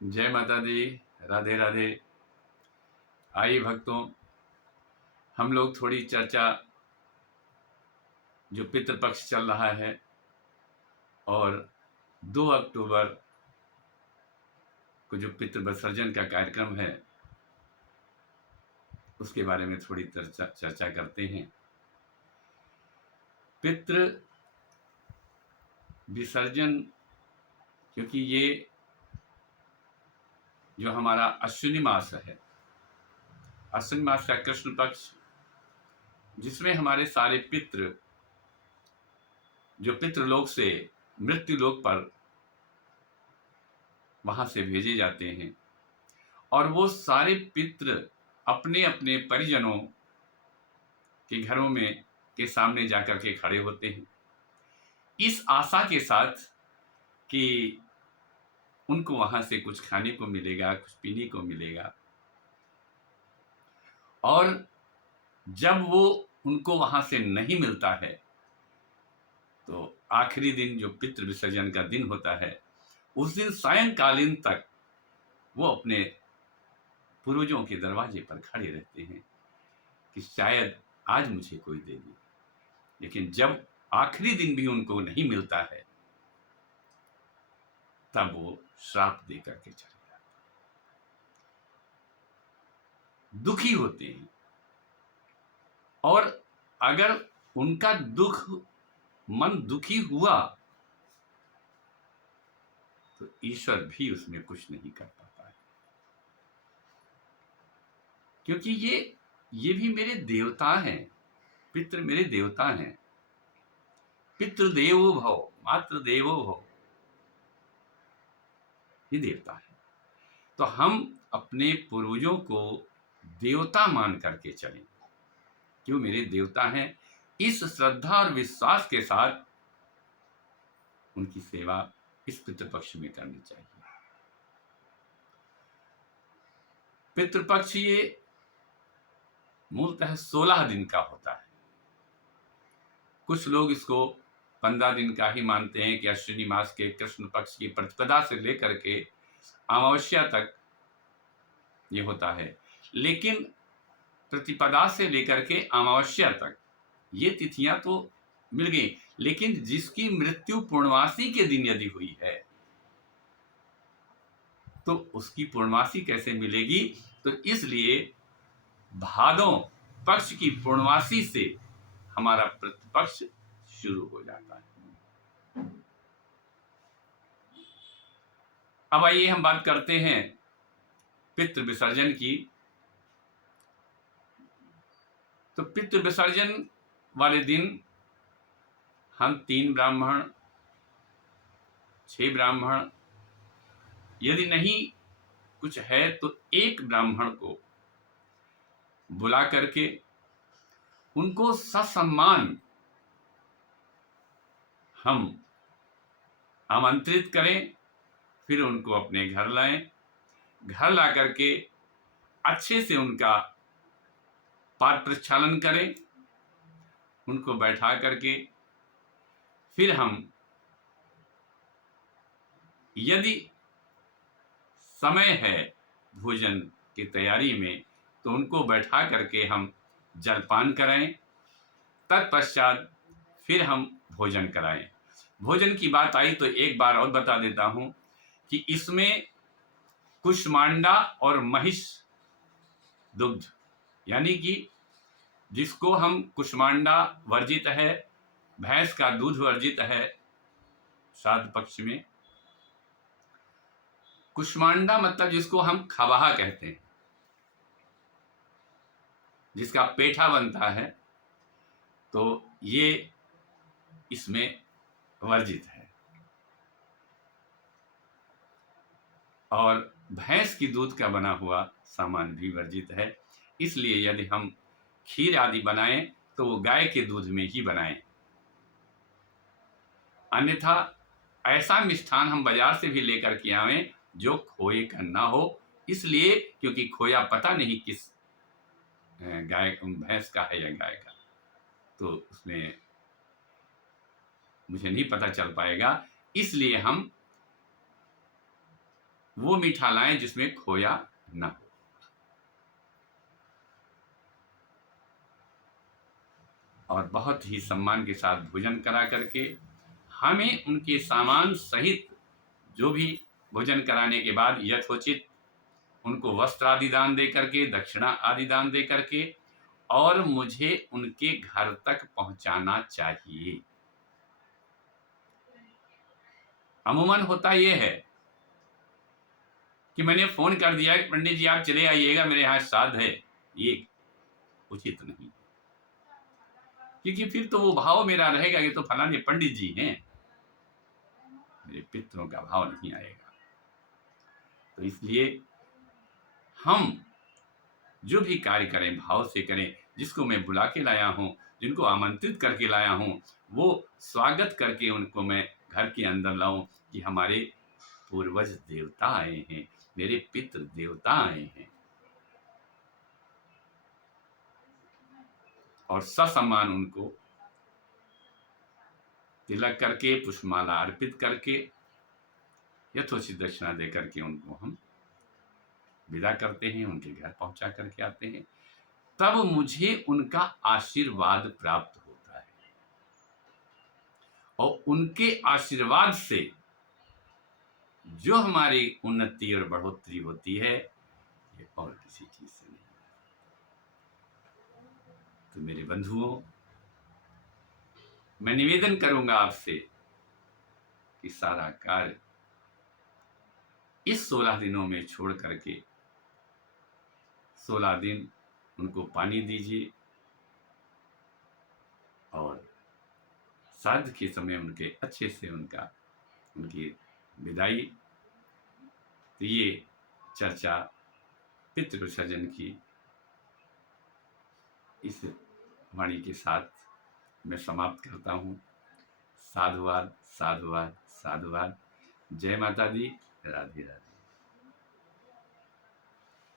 जय माता दी। राधे राधे। आइए भक्तों, हम लोग थोड़ी चर्चा, जो पितृपक्ष चल रहा है और 2 अक्टूबर को जो पितृ विसर्जन का कार्यक्रम है, उसके बारे में थोड़ी चर्चा करते हैं। पितृ विसर्जन, क्योंकि ये जो हमारा अश्विनी मास है, अश्विनी मास का कृष्ण पक्ष, जिसमें हमारे सारे पितृ जो पितृलोक से मृत्यु लोक पर वहां से भेजे जाते हैं और वो सारे पितृ अपने अपने परिजनों के घरों में के सामने जाकर के खड़े होते हैं, इस आशा के साथ कि उनको वहां से कुछ खाने को मिलेगा, कुछ पीने को मिलेगा। और जब वो उनको वहां से नहीं मिलता है, तो आखिरी दिन जो पितृ विसर्जन का दिन होता है, उस दिन सायंकालीन तक वो अपने पूर्वजों के दरवाजे पर खड़े रहते हैं कि शायद आज मुझे कोई दे दे। लेकिन जब आखिरी दिन भी उनको नहीं मिलता है, तब वो श्राप दे करके चले जाते हैं, दुखी होते हैं। और अगर उनका मन दुखी हुआ, तो ईश्वर भी उसमें कुछ नहीं कर पाता है, क्योंकि ये भी मेरे देवता हैं। पितृ मेरे देवता हैं। पितृदेवो भव, मातृदेवो भव, ये देवता है। तो हम अपने पूर्वजों को देवता मान करके चलें, क्यों मेरे देवता हैं। इस श्रद्धा और विश्वास के साथ उनकी सेवा इस पितृपक्ष में करनी चाहिए। पितृपक्ष ये मूलतः 16 दिन का होता है। कुछ लोग इसको 15 दिन का ही मानते हैं कि अश्विनी मास के कृष्ण पक्ष की प्रतिपदा से लेकर के अमावस्या तक ये होता है। लेकिन प्रतिपदा से लेकर के अमावस्या तक ये तिथियां तो मिल गई, लेकिन जिसकी मृत्यु पूर्णमासी के दिन यदि हुई है, तो उसकी पूर्णमासी कैसे मिलेगी। तो इसलिए भादों पक्ष की पूर्णमासी से हमारा प्रतिपक्ष शुरू हो जाता है। अब आइए हम बात करते हैं पितृ विसर्जन की। तो पितृ विसर्जन वाले दिन हम 3 ब्राह्मण, 6 ब्राह्मण, यदि नहीं कुछ है तो 1 ब्राह्मण को बुला करके उनको ससम्मान हम आमंत्रित करें। फिर उनको अपने घर लाएं। घर ला करके अच्छे से उनका पाद प्रक्षालन करें, उनको बैठा करके फिर हम, यदि समय है भोजन की तैयारी में, तो उनको बैठा करके हम जलपान कराएं। तत्पश्चात फिर हम भोजन कराएं। भोजन की बात आई तो एक बार और बता देता हूं कि इसमें कुष्मांडा और महिष दुग्ध, यानी कि जिसको हम कुष्मांडा वर्जित है, भैंस का दूध वर्जित है श्राद्ध पक्ष में। कुष्मांडा मतलब जिसको हम खबाहा कहते हैं, जिसका पेठा बनता है, तो ये इसमें वर्जित है। और भैंस की दूध का बना हुआ सामान भी वर्जित है। इसलिए यदि हम खीर आदि बनाएं तो वो गाय के दूध में ही बनाएं। अन्यथा ऐसा मिष्ठान हम बाजार से भी लेकर के आवें जो खोए का ना हो, इसलिए क्योंकि खोया पता नहीं किस गाय भैंस का है या गाय का, तो उसमें मुझे नहीं पता चल पाएगा। इसलिए हम वो मीठा लाएं जिसमें खोया न हो। और बहुत ही सम्मान के साथ भोजन करा करके हमें उनके सामान सहित जो भी भोजन कराने के बाद यथोचित उनको वस्त्र आदि दान दे करके, दक्षिणा आदि दान दे करके, और मुझे उनके घर तक पहुंचाना चाहिए। अमूमन होता यह है कि मैंने फोन कर दिया कि पंडित जी आप चले आइएगा, मेरे यहाँ श्राद्ध है, ये उचित नहीं, क्योंकि फिर तो वो भाव मेरा रहेगा कि तो फलाने पंडित जी हैं, मेरे पितरों का भाव नहीं आएगा। तो इसलिए हम जो भी कार्य करें भाव से करें। जिसको मैं बुला के लाया हूँ, जिनको आमंत्रित करके लाया हूँ, वो स्वागत करके उनको मैं घर के अंदर लाऊं कि हमारे पूर्वज देवता आए हैं, मेरे पितृ देवता आए हैं, और ससम्मान उनको तिलक करके, पुष्पमाला अर्पित करके, यथोचित दक्षिणा दे करके उनको हम विदा करते हैं, उनके घर पहुंचा करके आते हैं। तब मुझे उनका आशीर्वाद प्राप्त होता है, और उनके आशीर्वाद से जो हमारी उन्नति और बढ़ोतरी होती है, ये और किसी चीज से नहीं। तो मेरे बंधुओं, मैं निवेदन करूंगा आपसे कि सारा कार्य इस 16 दिनों में छोड़ करके 16 दिन उनको पानी दीजिए, और श्राद्ध के समय उनके अच्छे से उनकी विदाई। तो ये चर्चा पितृ विसर्जन की इस वाणी के साथ मैं समाप्त करता हूँ। साधुवाद, साधुवाद, साधुवाद। जय माता दी। राधे राधे।